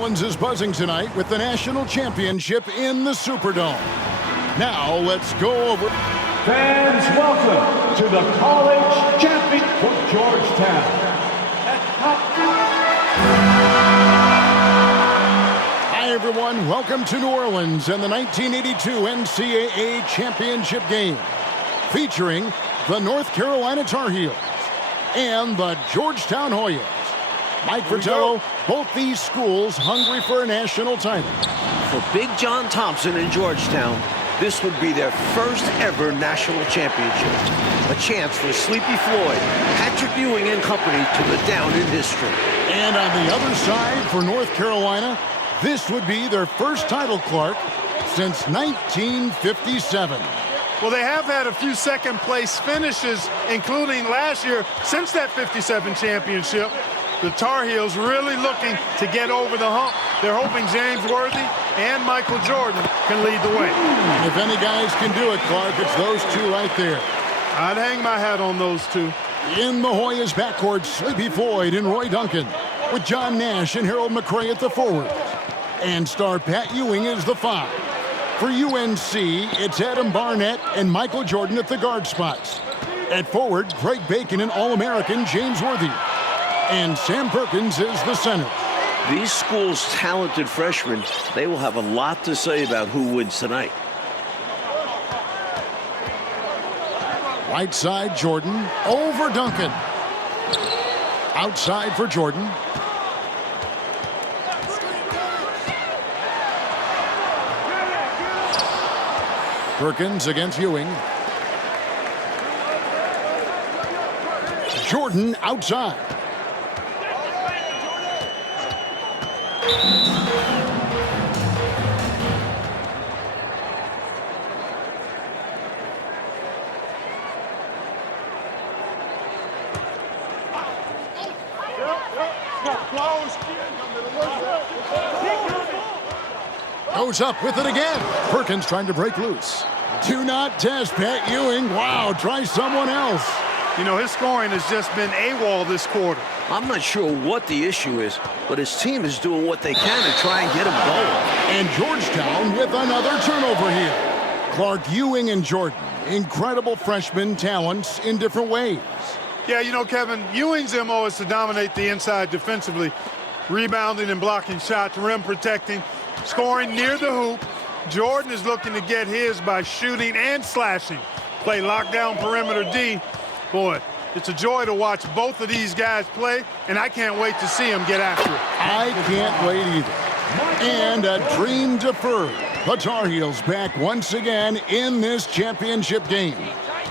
Orleans is buzzing tonight with the national championship in the Superdome. Now let's go over. Fans, welcome to the college champion from Georgetown. Hi everyone, welcome to New Orleans and the 1982 NCAA championship game, featuring the North Carolina Tar Heels and the Georgetown Hoyas. Mike Fratello, both these schools hungry for a national title. For Big John Thompson in Georgetown, this would be their first ever national championship. A chance for Sleepy Floyd, Patrick Ewing and company to go down in history. And on the other side for North Carolina, this would be their first title, Clark, since 1957. Well, they have had a few second-place finishes, including last year, since that 57 championship. The Tar Heels really looking to get over the hump. They're hoping James Worthy and Michael Jordan can lead the way. If any guys can do it, Clark, it's those two right there. I'd hang my hat on those two. In the Hoyas backcourt, Sleepy Floyd and Roy Duncan, with John Nash and Harold McRae at the forwards. And star Pat Ewing is the 5. For UNC, it's Adam Barnett and Michael Jordan at the guard spots. At forward, Greg Bacon and All-American James Worthy. And Sam Perkins is the center. These schools' talented freshmen, they will have a lot to say about who wins tonight. Right side, Jordan over Duncan. Outside for Jordan. Perkins against Ewing. Jordan outside. Goes up with it again. Perkins trying to break loose. Do not test Pat Ewing. Wow, try someone else. You know, his scoring has just been AWOL this quarter. I'm not sure what the issue is, but his team is doing what they can to try and get him going. And Georgetown with another turnover here. Clark, Ewing and Jordan, incredible freshman talents in different ways. Yeah, you know, Kevin, Ewing's MO is to dominate the inside defensively, rebounding and blocking shots, rim protecting, scoring near the hoop. Jordan is looking to get his by shooting and slashing. Play lockdown perimeter D. Boy, it's a joy to watch both of these guys play, and I can't wait to see them get after it. I can't wait either. And a dream deferred. The Tar Heels back once again in this championship game.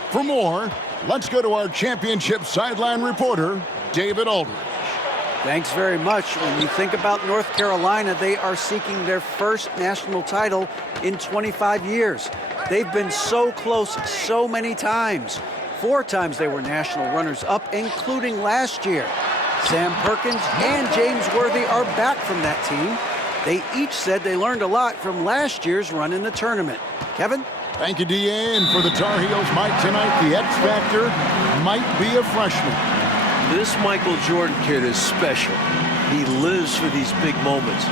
For more, let's go to our championship sideline reporter, David Aldridge. Thanks very much. When you think about North Carolina, they are seeking their first national title in 25 years. They've been so close so many times. 4 times they were national runners-up, including last year. Sam Perkins and James Worthy are back from that team. They each said they learned a lot from last year's run in the tournament. Kevin? Thank you, D.A. And for the Tar Heels, Mike, tonight, the X factor might be a freshman. This Michael Jordan kid is special. He lives for these big moments.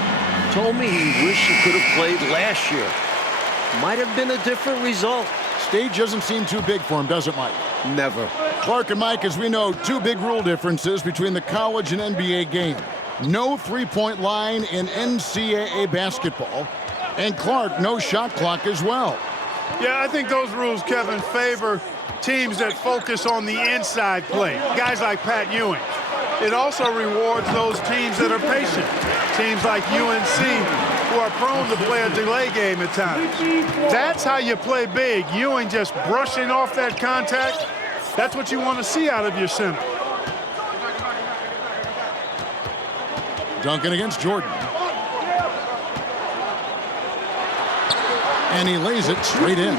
Told me he wished he could have played last year. Might have been a different result. Stage doesn't seem too big for him, does it, Mike? Never. Clark and Mike, as we know, 2 big rule differences between the college and NBA game. No three-point line in NCAA basketball. And Clark, no shot clock as well. Yeah, I think those rules, Kevin, favor teams that focus on the inside play, guys like Pat Ewing. It also rewards those teams that are patient, teams like UNC, who are prone to play a delay game at times. That's how you play big. Ewing just brushing off that contact. That's what you want to see out of your center. Duncan against Jordan. And he lays it straight in.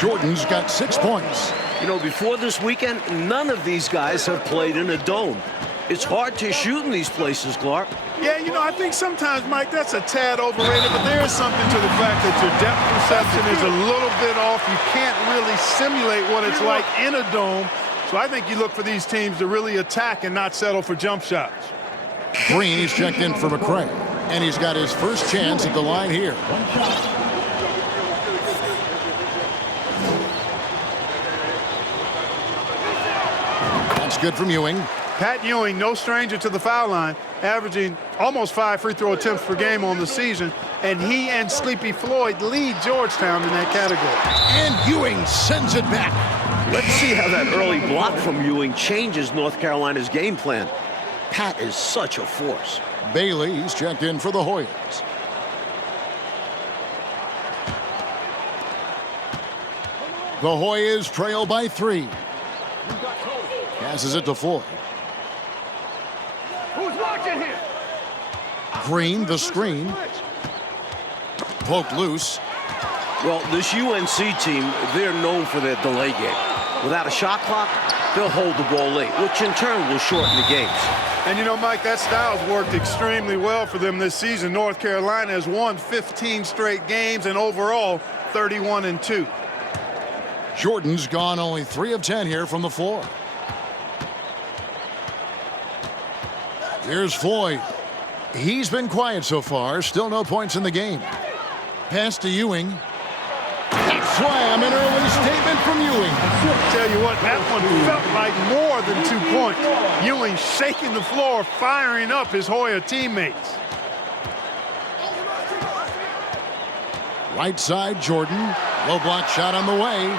Jordan's got 6 points. You know, before this weekend, none of these guys have played in a dome. It's hard to shoot in these places, Clark. Yeah, you know, I think sometimes, Mike, that's a tad overrated, but there is something to the fact that your depth perception is a little bit off. You can't really simulate what it's like in a dome. So I think you look for these teams to really attack and not settle for jump shots. Green is checked in for McRae. And he's got his first chance at the line here. That's good from Ewing. Pat Ewing, no stranger to the foul line, averaging almost 5 free throw attempts per game on the season, and he and Sleepy Floyd lead Georgetown in that category. And Ewing sends it back. Let's see how that early block from Ewing changes North Carolina's game plan. Pat is such a force. Bailey, he's checked in for the Hoyas. The Hoyas trail by 3. Passes it to Floyd. Who's watching here? Green, the screen. Poked loose. Well, this UNC team, they're known for their delay game. Without a shot clock, they'll hold the ball late, which in turn will shorten the games. And you know, Mike, that style's worked extremely well for them this season. North Carolina has won 15 straight games and overall 31-2. Jordan's gone only 3 of 10 here from the floor. Here's Floyd. He's been quiet so far. Still no points in the game. Pass to Ewing. Slam, an early statement from Ewing. Tell you what, that one felt like more than 2 points. Ewing shaking the floor, firing up his Hoya teammates. Right side, Jordan. Low block shot on the way.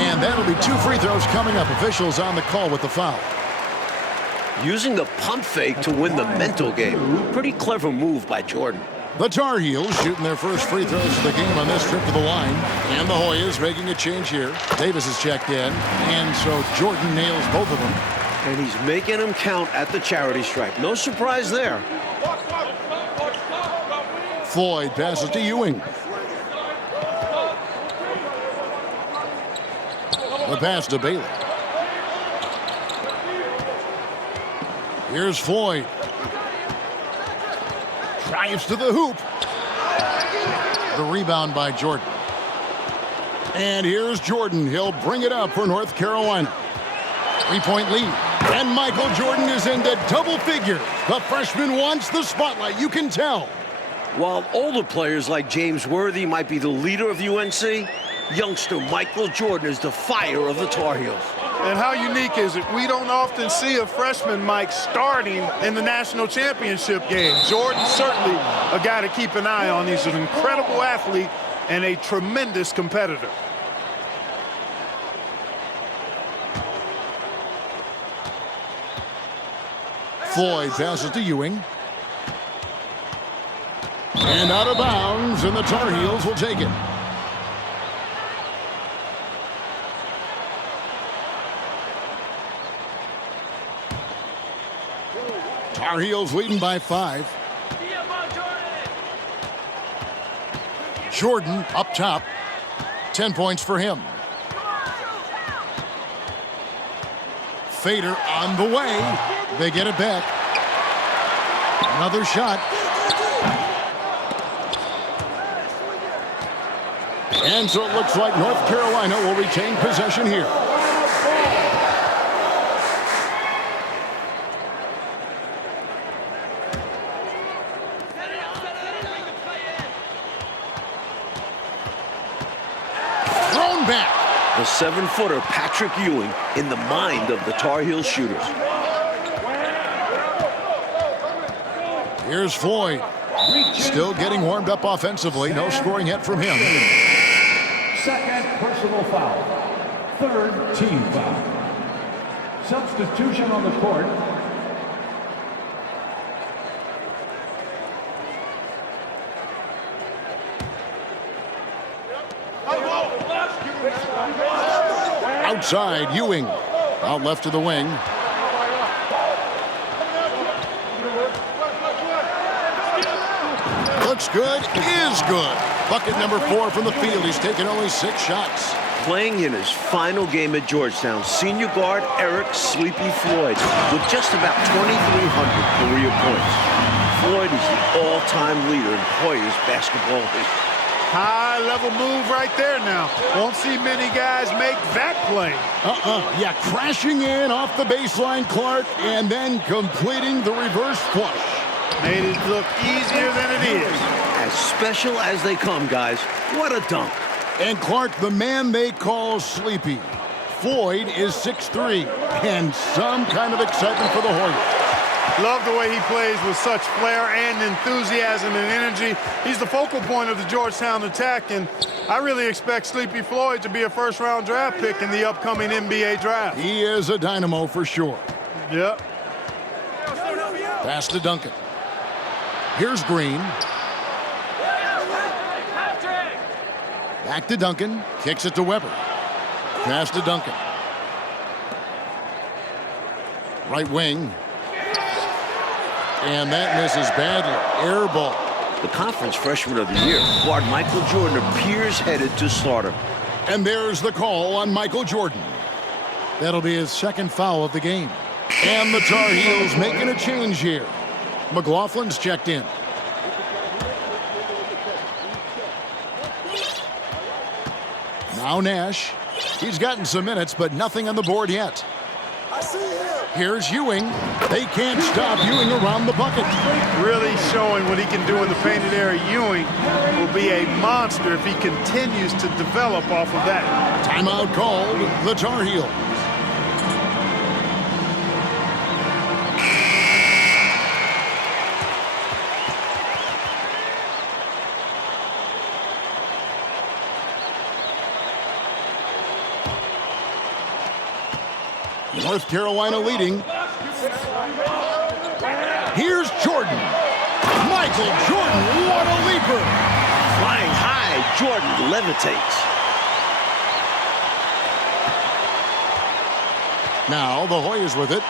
And that'll be 2 free throws coming up. Officials on the call with the foul. Using the pump fake to win the mental game. Pretty clever move by Jordan. The Tar Heels shooting their first free throws of the game on this trip to the line. And the Hoyas making a change here. Davis is checked in. And so Jordan nails both of them. And he's making them count at the charity stripe. No surprise there. Floyd passes to Ewing. The pass to Bailey. Here's Floyd. Drives to the hoop. The rebound by Jordan. And here's Jordan. He'll bring it up for North Carolina. 3-point lead. And Michael Jordan is into double figures. The freshman wants the spotlight. You can tell. While older players like James Worthy might be the leader of UNC, youngster Michael Jordan is the fire of the Tar Heels. And how unique is it? We don't often see a freshman, Mike, starting in the national championship game. Jordan's certainly a guy to keep an eye on. He's an incredible athlete and a tremendous competitor. Floyd passes to Ewing. And out of bounds, and the Tar Heels will take it. Tar Heels leading by 5. Jordan up top. 10 points for him. Fader on the way. They get it back. Another shot. And so it looks like North Carolina will retain possession here. Thrown back. The 7-footer Patrick Ewing in the mind of the Tar Heel shooters. Here's Floyd. Still getting warmed up offensively. No scoring yet from him. Second personal foul. Third team foul. Substitution on the court. Outside, Ewing. Out left to the wing. Looks good, is good. Bucket number 4 from the field. He's taken only 6 shots. Playing in his final game at Georgetown, senior guard Eric Sleepy Floyd with just about 2,300 career points. Floyd is the all-time leader in Hoyas basketball history. High-level move right there now. Won't see many guys make that play. Yeah, crashing in off the baseline, Clark, and then completing the reverse flush. Made it look easier than it is. As special as they come, guys. What a dunk. And Clark, the man they call Sleepy. Floyd is 6'3", and some kind of excitement for the Hoyas. Love the way he plays with such flair and enthusiasm and energy. He's the focal point of the Georgetown attack, and I really expect Sleepy Floyd to be a first-round draft pick in the upcoming NBA draft. He is a dynamo for sure. Yep. Pass to Duncan. Here's Green. Back to Duncan. Kicks it to Weber. Pass to Duncan. Right wing. And that misses badly. Air ball. The conference freshman of the year, guard Michael Jordan, appears headed to starter. And there's the call on Michael Jordan. That'll be his second foul of the game. And the Tar Heels making a change here. McLaughlin's checked in. Now Nash. He's gotten some minutes, but nothing on the board yet. Here's Ewing. They can't stop Ewing around the bucket. Really showing what he can do in the painted area. Ewing will be a monster if he continues to develop off of that. Timeout called, the Tar Heels. North Carolina leading. Here's Jordan. Michael Jordan, what a leaper. Flying high, Jordan levitates. Now the Hoyas with it.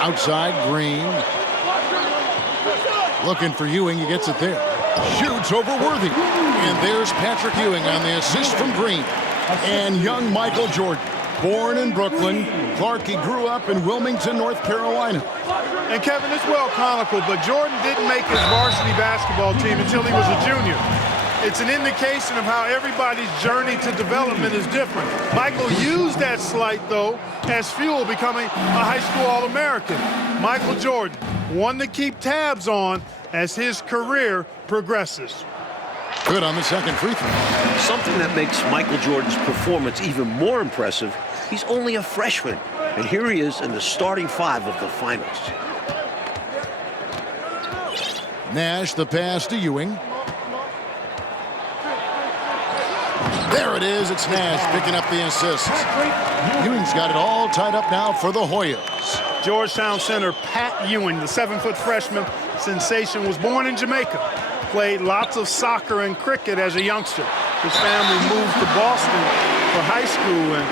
Outside, Green. Looking for Ewing, he gets it there. Shoots over Worthy. And there's Patrick Ewing on the assist from Green. And young Michael Jordan. Born in Brooklyn, Clark, he grew up in Wilmington, North Carolina. And Kevin, it's well chronicled, but Jordan didn't make his varsity basketball team until he was a junior. It's an indication of how everybody's journey to development is different. Michael used that slight, though, as fuel, becoming a high school All-American. Michael Jordan, one to keep tabs on as his career progresses. Good on the second free throw. Something that makes Michael Jordan's performance even more impressive, he's only a freshman, and here he is in the starting five of the finals. Nash, the pass to Ewing. There it is, it's Nash picking up the assist. Ewing's got it all tied up now for the Hoyas. Georgetown center Pat Ewing, the 7-foot freshman sensation, was born in Jamaica. Played lots of soccer and cricket as a youngster. His family moved to Boston for high school, and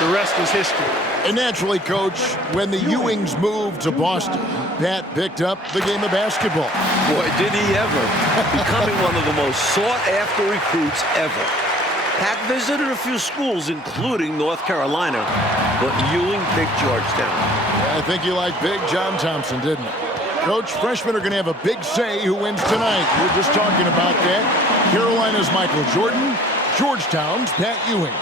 the rest is history. And naturally, Coach, when the Ewings moved to Boston, Pat picked up the game of basketball. Boy, did he ever. Becoming one of the most sought-after recruits ever. Pat visited a few schools, including North Carolina, but Ewing picked Georgetown. I think you liked Big John Thompson, didn't you? Coach, freshmen are going to have a big say who wins tonight. We're just talking about that. Carolina's Michael Jordan, Georgetown's Pat Ewing.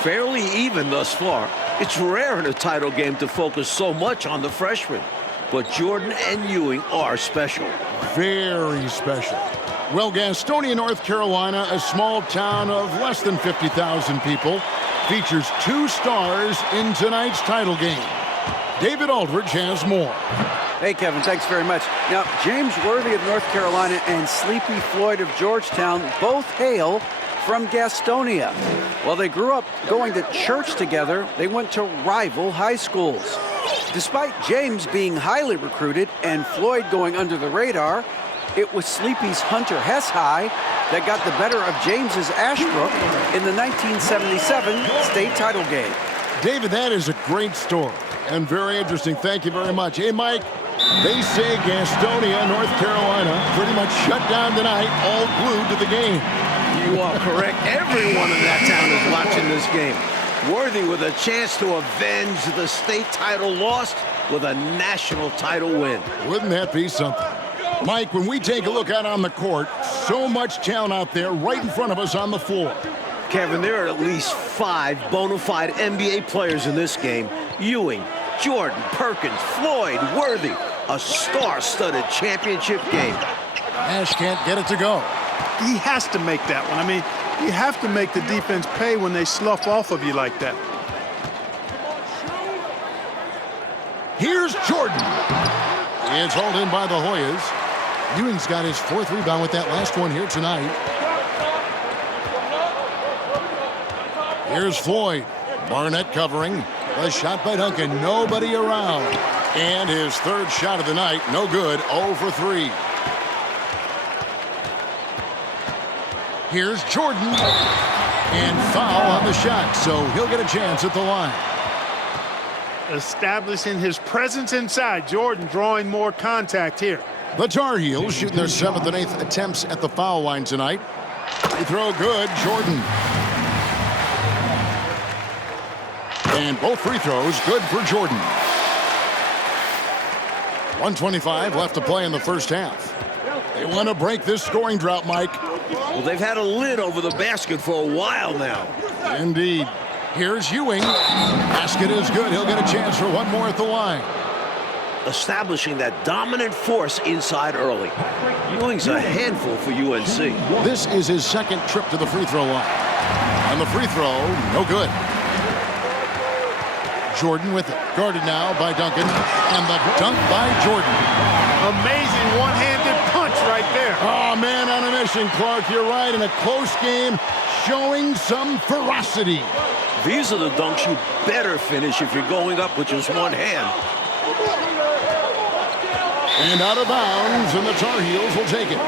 Fairly even thus far. It's rare in a title game to focus so much on the freshmen. But Jordan and Ewing are special. Very special. Well, Gastonia, North Carolina, a small town of less than 50,000 people, features 2 stars in tonight's title game. David Aldridge has more. Hey, Kevin, thanks very much. Now, James Worthy of North Carolina and Sleepy Floyd of Georgetown both hail from Gastonia. While they grew up going to church together, they went to rival high schools. Despite James being highly recruited and Floyd going under the radar, it was Sleepy's Hunter Hess High that got the better of James's Ashbrook in the 1977 state title game. David, that is a great story and very interesting. Thank you very much. Hey, Mike, they say Gastonia, North Carolina, pretty much shut down tonight, all glued to the game. You are correct. Everyone in that town is watching this game. Worthy with a chance to avenge the state title loss with a national title win. Wouldn't that be something? Mike, when we take a look out on the court, so much talent out there right in front of us on the floor. Kevin, there are at least 5 bona fide NBA players in this game. Ewing, Jordan, Perkins, Floyd, Worthy. A star-studded championship game. Nash can't get it to go. He has to make that one. I mean, you have to make the defense pay when they slough off of you like that. Here's Jordan. It's hauled in by the Hoyas. Ewing's got his 4th rebound with that last one here tonight. Here's Floyd. Barnett covering. The shot by Duncan. Nobody around. And his 3rd shot of the night. No good. 0 for 3. Here's Jordan. And foul on the shot. So he'll get a chance at the line. Establishing his presence inside. Jordan drawing more contact here. The Tar Heels shooting their 7th and 8th attempts at the foul line tonight. Free throw good. Jordan. And both free throws good for Jordan. 1:25 left to play in the first half. They want to break this scoring drought, Mike. Well, they've had a lid over the basket for a while now. Indeed. Here's Ewing. Basket is good. He'll get a chance for one more at the line. Establishing that dominant force inside early. Ewing's a handful for UNC. This is his 2nd trip to the free throw line. And the free throw, no good. Jordan with it. Guarded now by Duncan. And the dunk by Jordan. Amazing one-handed punch right there. Oh, man on a mission, Clark. You're right. In a close game, showing some ferocity. These are the dunks you better finish if you're going up with just one hand. And out of bounds, and the Tar Heels will take it.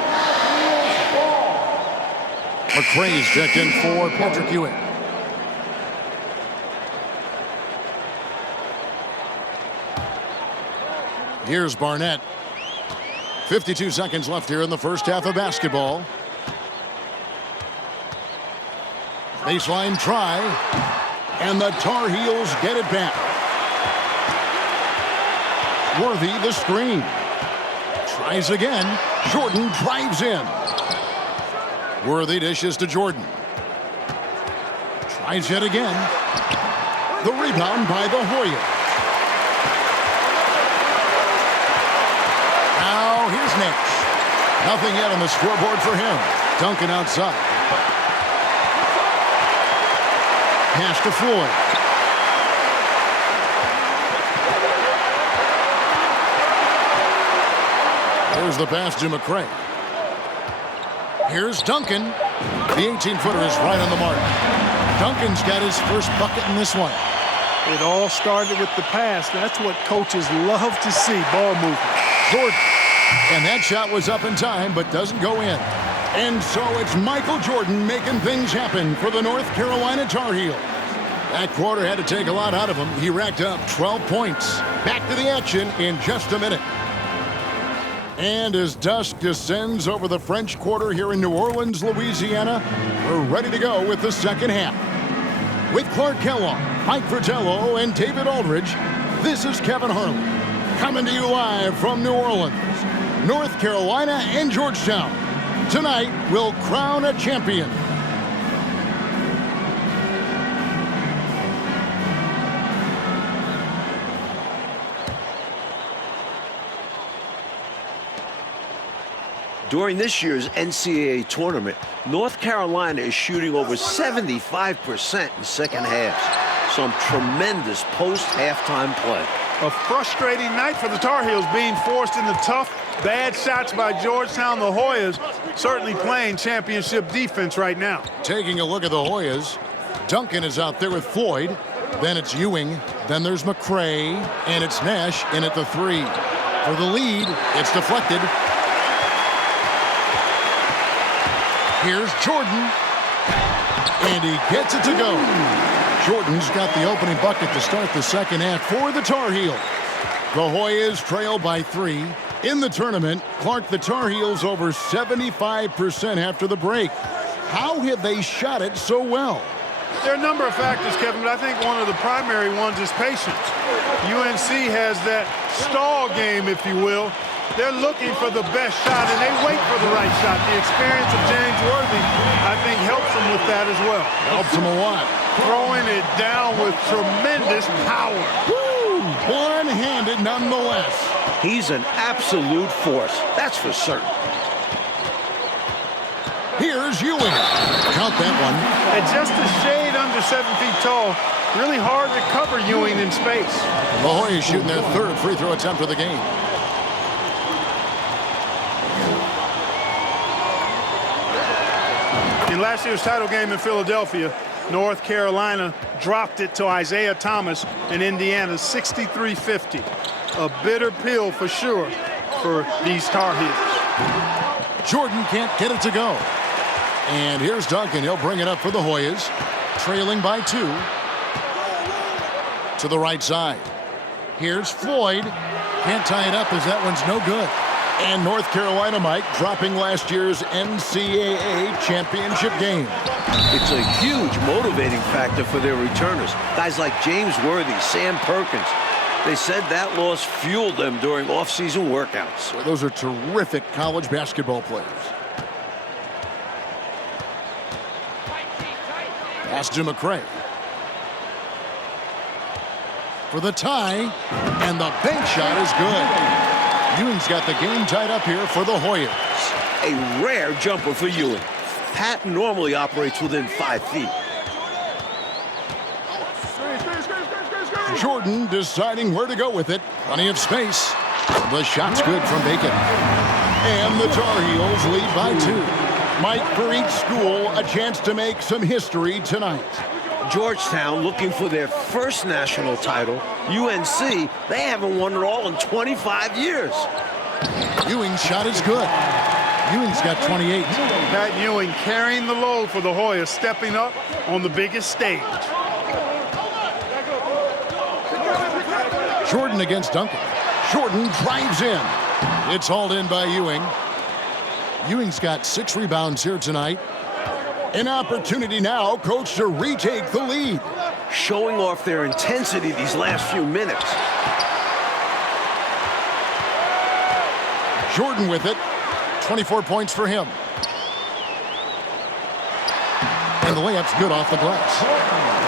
McCray's checked in for Patrick Ewing. Here's Barnett. 52 seconds left here in the first half of basketball. Baseline try. And the Tar Heels get it back. Worthy the screen. Tries again. Jordan drives in. Worthy dishes to Jordan. Tries yet again. The rebound by the Hoyas. Now here's Nash. Nothing yet on the scoreboard for him. Duncan outside. Pass to Floyd. There's the pass to McCray. Here's Duncan. The 18-footer is right on the mark. Duncan's got his first bucket in this one. It all started with the pass. That's what coaches love to see, ball movement. Jordan. And that shot was up in time, but doesn't go in. And so it's Michael Jordan making things happen for the North Carolina Tar Heels. That quarter had to take a lot out of him. He racked up 12 points. Back to the action in just a minute. And as dusk descends over the French Quarter here in New Orleans, Louisiana, we're ready to go with the second half. With Clark Kellogg, Mike Fratello, and David Aldridge, this is Kevin Harlan, coming to you live from New Orleans, North Carolina, and Georgetown. Tonight, we'll crown a champion. During this year's NCAA tournament, North Carolina is shooting over 75% in second halves. Some tremendous post-halftime play. A frustrating night for the Tar Heels, being forced into tough, bad shots by Georgetown. The Hoyas certainly playing championship defense right now. Taking a look at the Hoyas, Duncan is out there with Floyd. Then it's Ewing. Then there's McCray. And it's Nash in at the 3. For the lead, it's deflected. Here's Jordan. And he gets it to go. Jordan's got the opening bucket to start the second half for the Tar Heels. The Hoyas trail by 3. In the tournament, Clark, the Tar Heels over 75% after the break. How have they shot it so well? There are a number of factors, Kevin, but I think one of the primary ones is patience. UNC has that stall game, if you will, They're looking for the best shot, and they wait for the right shot. The experience of James Worthy, I think, helps them with that as well. Helps them a lot. Throwing it down with tremendous power. Woo! One-handed nonetheless. He's an absolute force, that's for certain. Here's Ewing. Count that one. At just a shade under 7 feet tall, really hard to cover Ewing in space. The Hoyas shooting their third free throw attempt of the game. In last year's title game in Philadelphia, North Carolina dropped it to Isaiah Thomas in Indiana, 63-50. A bitter pill for sure for these Tar Heels. Jordan can't get it to go. And here's Duncan. He'll bring it up for the Hoyas. Trailing by 2. To the right side. Here's Floyd. Can't tie it up as that one's no good. And North Carolina, Mike, dropping last year's NCAA championship game. It's a huge motivating factor for their returners. Guys like James Worthy, Sam Perkins. They said that loss fueled them during off-season workouts. So those are terrific college basketball players. Pass to McCray. For the tie, and the bank shot is good. Ewing's got the game tied up here for the Hoyas. A rare jumper for Ewing. Pat normally operates within 5 feet. Jordan deciding where to go with it. Plenty of space. The shot's good from Bacon. And the Tar Heels lead by 2. Mike, for each school, a chance to make some history tonight. Georgetown looking for their first national title. UNC, they haven't won it all in 25 years. Ewing's shot is good. Ewing's got 28. Pat Ewing carrying the load for the Hoyas, stepping up on the biggest stage. Jordan against Duncan. Jordan drives in. It's hauled in by Ewing. Ewing's got 6 rebounds here tonight. An opportunity now, coach, to retake the lead. Showing off their intensity these last few minutes. Jordan with it. 24 points for him. And the layup's good off the glass.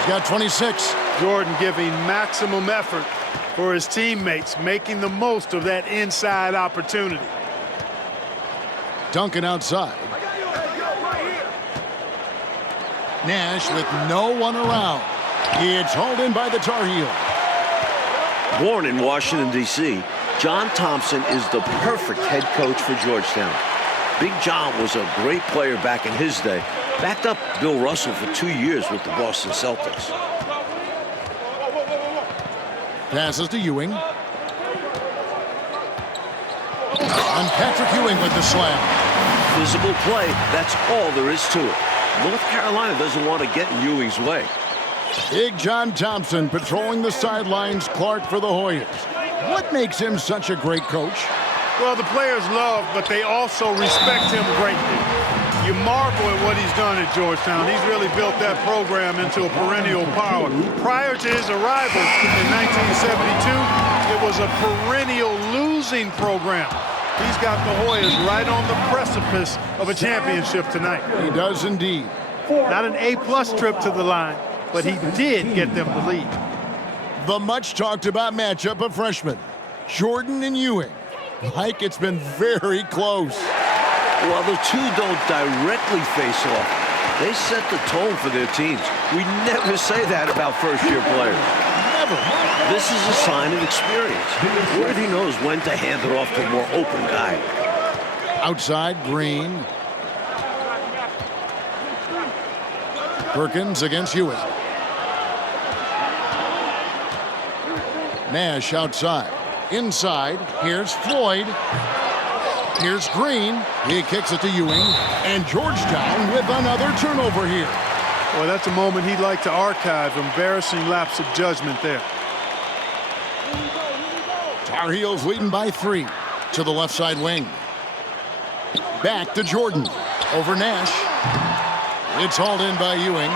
He's got 26. Jordan giving maximum effort for his teammates, making the most of that inside opportunity. Duncan outside. Nash with no one around. It's hauled in by the Tar Heels. Born in Washington, D.C., John Thompson is the perfect head coach for Georgetown. Big John was a great player back in his day. Backed up Bill Russell for 2 years with the Boston Celtics. Passes to Ewing. And Patrick Ewing with the slam. Physical play, that's all there is to it. North Carolina doesn't want to get in Ewing's way. Big John Thompson patrolling the sidelines. Clark for the Hoyas. What makes him such a great coach? Well, the players love, but they also respect him greatly. You marvel at what he's done at Georgetown. He's really built that program into a perennial power. Prior to his arrival in 1972, it was a perennial losing program. He's got the Hoyas right on the precipice of a championship tonight. He does indeed. Not an A-plus trip to the line, but he did get them the lead. The much talked about matchup of freshmen, Jordan and Ewing. Mike, it's been very close. While the two don't directly face off, they set the tone for their teams. We never say that about first-year players. Never. This is a sign of experience. Worthy knows when to hand it off to a more open guy. Outside, Green. Perkins against Ewing. Nash outside. Inside, here's Floyd. Here's Green. He kicks it to Ewing. And Georgetown with another turnover here. Well, that's a moment he'd like to archive. Embarrassing lapse of judgment there. Tar Heels leading by 3 to the left side wing. Back to Jordan. Over Nash. It's hauled in by Ewing.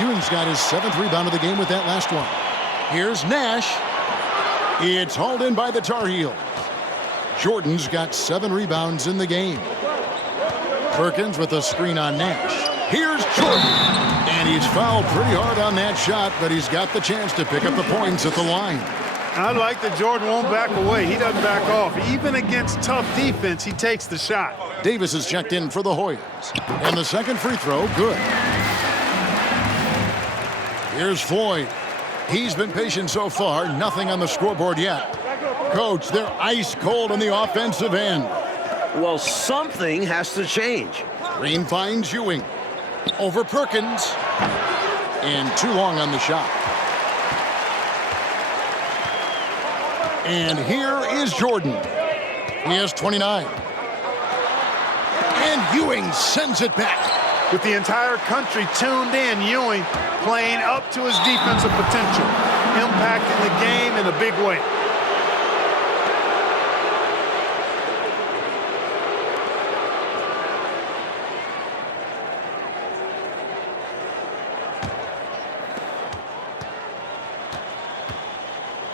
Ewing's got his 7th rebound of the game with that last one. Here's Nash. It's hauled in by the Tar Heels. Jordan's got 7 rebounds in the game. Perkins with a screen on Nash. Here's Jordan. And he's fouled pretty hard on that shot, but he's got the chance to pick up the points at the line. I like that Jordan won't back away. He doesn't back off. Even against tough defense, he takes the shot. Davis is checked in for the Hoyas. And the second free throw, good. Here's Floyd. He's been patient so far. Nothing on the scoreboard yet. Coach, they're ice cold on the offensive end. Well, something has to change. Green finds Ewing. Over Perkins. And too long on the shot. And here is Jordan. He has 29. And Ewing sends it back. With the entire country tuned in, Ewing playing up to his defensive potential, impacting the game in a big way.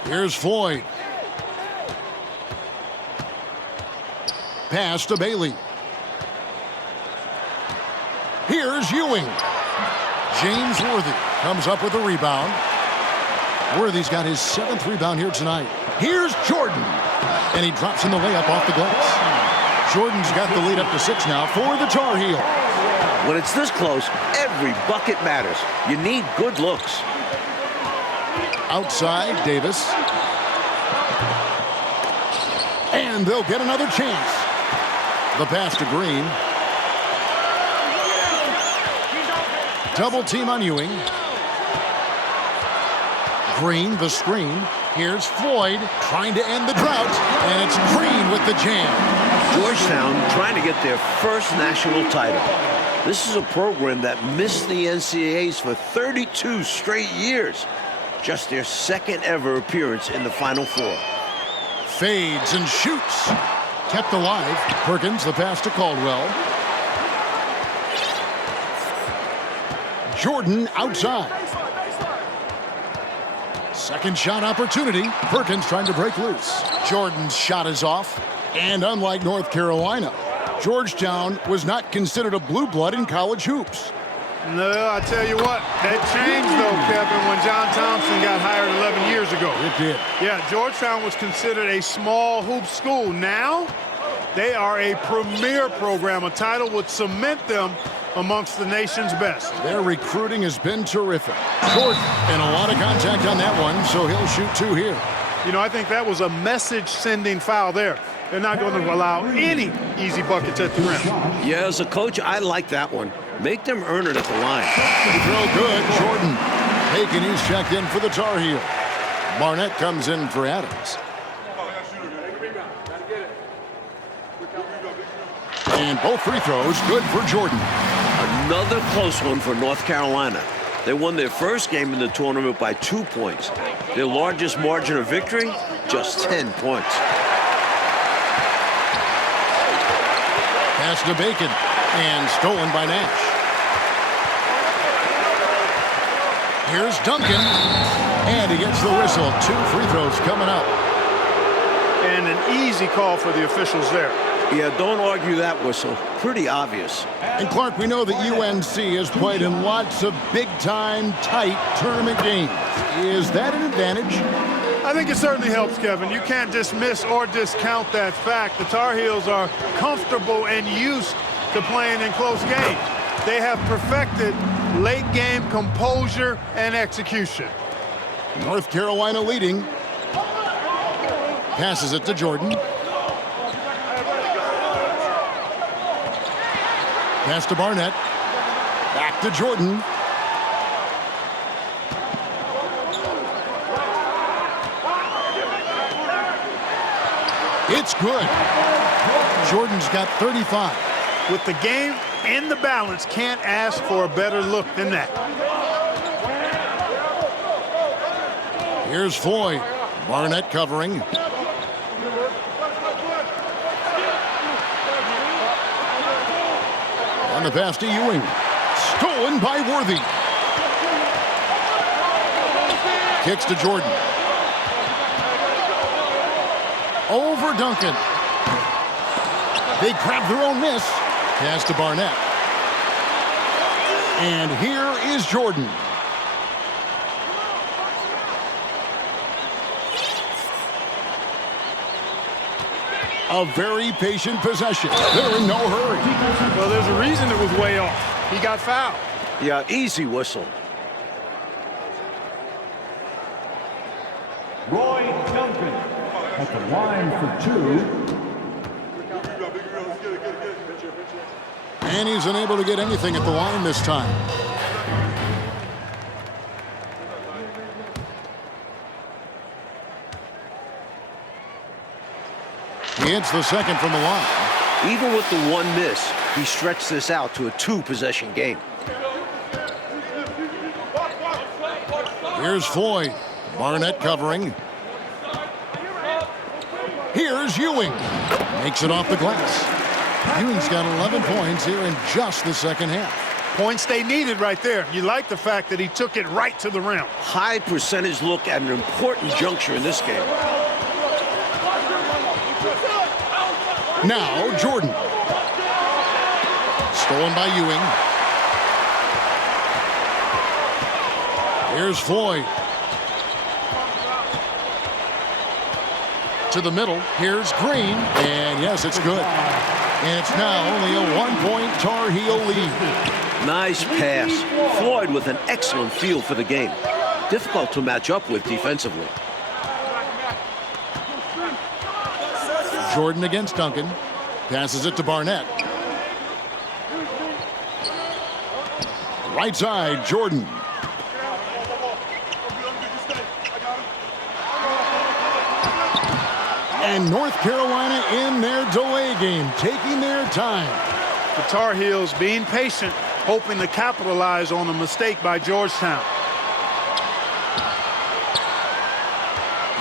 Here's Floyd. Pass to Bailey. Here's Ewing. James Worthy comes up with a rebound. Worthy's got his 7th rebound here tonight. Here's Jordan. And he drops in the layup off the glass. Jordan's got the lead up to 6 now for the Tar Heels. When it's this close, every bucket matters. You need good looks. Outside, Davis. And they'll get another chance. The pass to Green. Double team on Ewing. Green, the screen. Here's Floyd trying to end the drought. And it's Green with the jam. Georgetown trying to get their first national title. This is a program that missed the NCAAs for 32 straight years. Just their 2nd ever appearance in the Final Four. Fades and shoots. Kept alive. Perkins, the pass to Caldwell. Jordan outside. Second shot opportunity. Perkins trying to break loose. Jordan's shot is off. And unlike North Carolina, Georgetown was not considered a blue blood in college hoops. No, I tell you what, that changed though, Kevin, when John Thompson got hired 11 years ago. It did. Yeah, Georgetown was considered a small hoop school. Now, they are a premier program. A title would cement them amongst the nation's best. Their recruiting has been terrific. Jordan, and a lot of contact on that one, so he'll shoot 2 here. You know, I think that was a message-sending foul there. They're not going to allow any easy buckets at the rim. Yeah, as a coach, I like that one. Make them earn it at the line. Free throw good. Jordan. Haken, he's checked in for the Tar Heel. Barnett comes in for Adams. And both free throws good for Jordan. Another close one for North Carolina. They won their first game in the tournament by 2 points. Their largest margin of victory, just 10 points. Pass to Bacon. And stolen by Nash. Here's Duncan. And he gets the whistle. 2 free throws coming up. And an easy call for the officials there. Yeah, don't argue that whistle. Pretty obvious. And Clark, we know that UNC has played in lots of big-time, tight tournament games. Is that an advantage? I think it certainly helps, Kevin. You can't dismiss or discount that fact. The Tar Heels are comfortable and used to playing in close games. They have perfected late game composure and execution. North Carolina leading. Passes it to Jordan. Pass to Barnett. Back to Jordan. It's good. Jordan's got 35. With the game in the balance, can't ask for a better look than that. Here's Floyd. Barnett covering. On the pass to Ewing. Stolen by Worthy. Kicks to Jordan. Over Duncan. They grab their own miss. Pass to Barnett. And here is Jordan. A very patient possession. They're in no hurry. Well, there's a reason it was way off. He got fouled. Yeah, easy whistle. Roy Duncan at the line for 2. And he's unable to get anything at the line this time. He hits the second from the line. Even with the one miss, he stretched this out to a 2-possession game. Here's Floyd. Barnett covering. Here's Ewing. Makes it off the glass. Ewing's got 11 points here in just the second half. Points they needed right there. You like the fact that he took it right to the rim. High percentage look at an important juncture in this game. Now Jordan. Stolen by Ewing. Here's Floyd. To the middle. Here's Green. And yes, it's good. And it's now only a 1-point Tar Heel lead. Nice pass. Floyd with an excellent feel for the game. Difficult to match up with defensively. Jordan against Duncan. Passes it to Barnett. Right side, Jordan. And North Carolina in their delay game, taking their time. The Tar Heels being patient, hoping to capitalize on a mistake by Georgetown.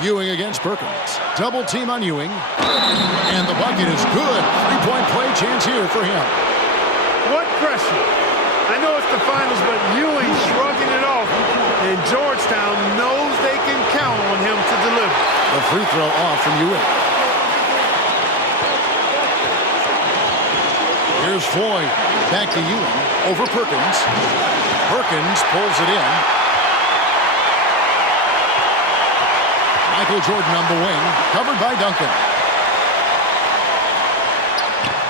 Ewing against Perkins. Double team on Ewing. And the bucket is good. 3-point play chance here for him. What pressure. I know it's the finals, but Ewing shrugging it off. And Georgetown knows they can count on him to deliver. The free throw off from Ewing. Here's Floyd. Back to Ewing. Over Perkins. Perkins pulls it in. Michael Jordan on the wing. Covered by Duncan.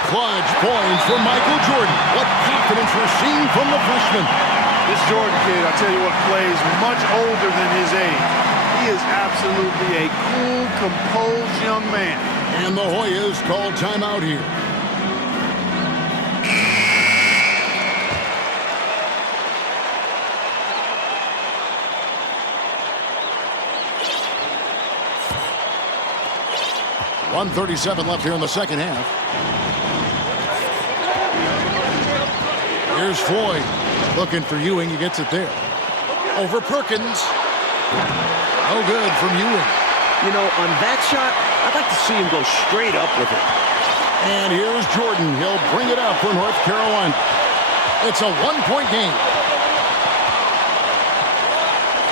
Clutch points from Michael Jordan. What confidence we're seeing from the freshman. This Jordan kid, I tell you what, plays much older than his age. He is absolutely a cool, composed young man. And the Hoyas call timeout here. .137 left here in the second half. Here's Floyd. Looking for Ewing. He gets it there. Over Perkins. No good from Ewing. You know, on that shot, I'd like to see him go straight up with it. And here's Jordan. He'll bring it up for North Carolina. It's a 1-point game.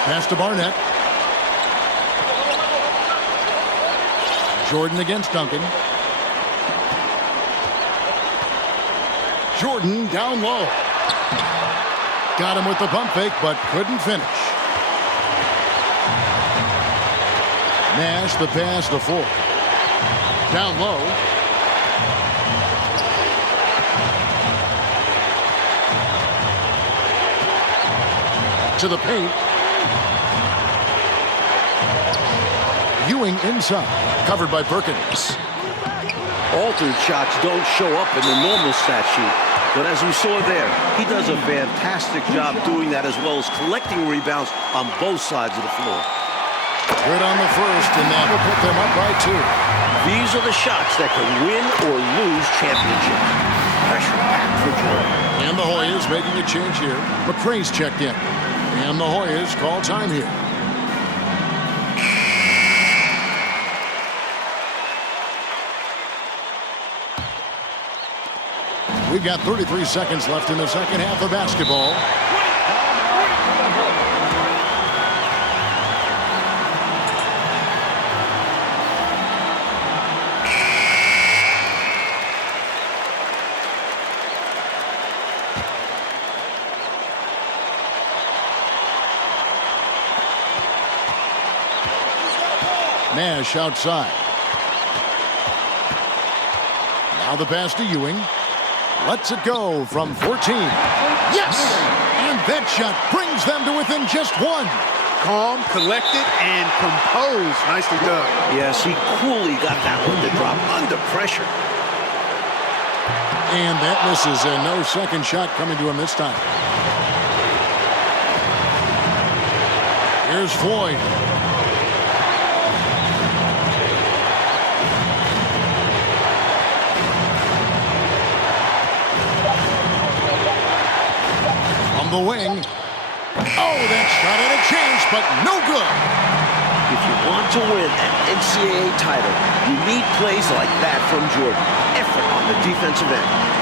Pass to Barnett. Jordan against Duncan. Jordan down low. Got him with the pump fake, but couldn't finish. Nash the pass to Ford. Down low. To the paint. Ewing inside. Covered by Perkins. Altered shots don't show up in the normal stat sheet. But as we saw there, he does a fantastic job doing that as well as collecting rebounds on both sides of the floor. Good on the first, and that will put them up by 2. These are the shots that can win or lose championships. Pressure packed for Jordan. And the Hoyas making a change here. McCrae's checked in. And the Hoyas call time here. We've got 33 seconds left in the second half of basketball. Nash outside. Now the pass to Ewing. Lets it go from 14. Yes! And that shot brings them to within just one. Calm, collected, and composed. Nicely done. Yes, he coolly got that one to drop under pressure. And that misses, and no second shot coming to him this time. Here's Floyd. From the wing. Oh, that shot had a chance, but no good. If you want to win an NCAA title, you need plays like that from Jordan. Effort on the defensive end.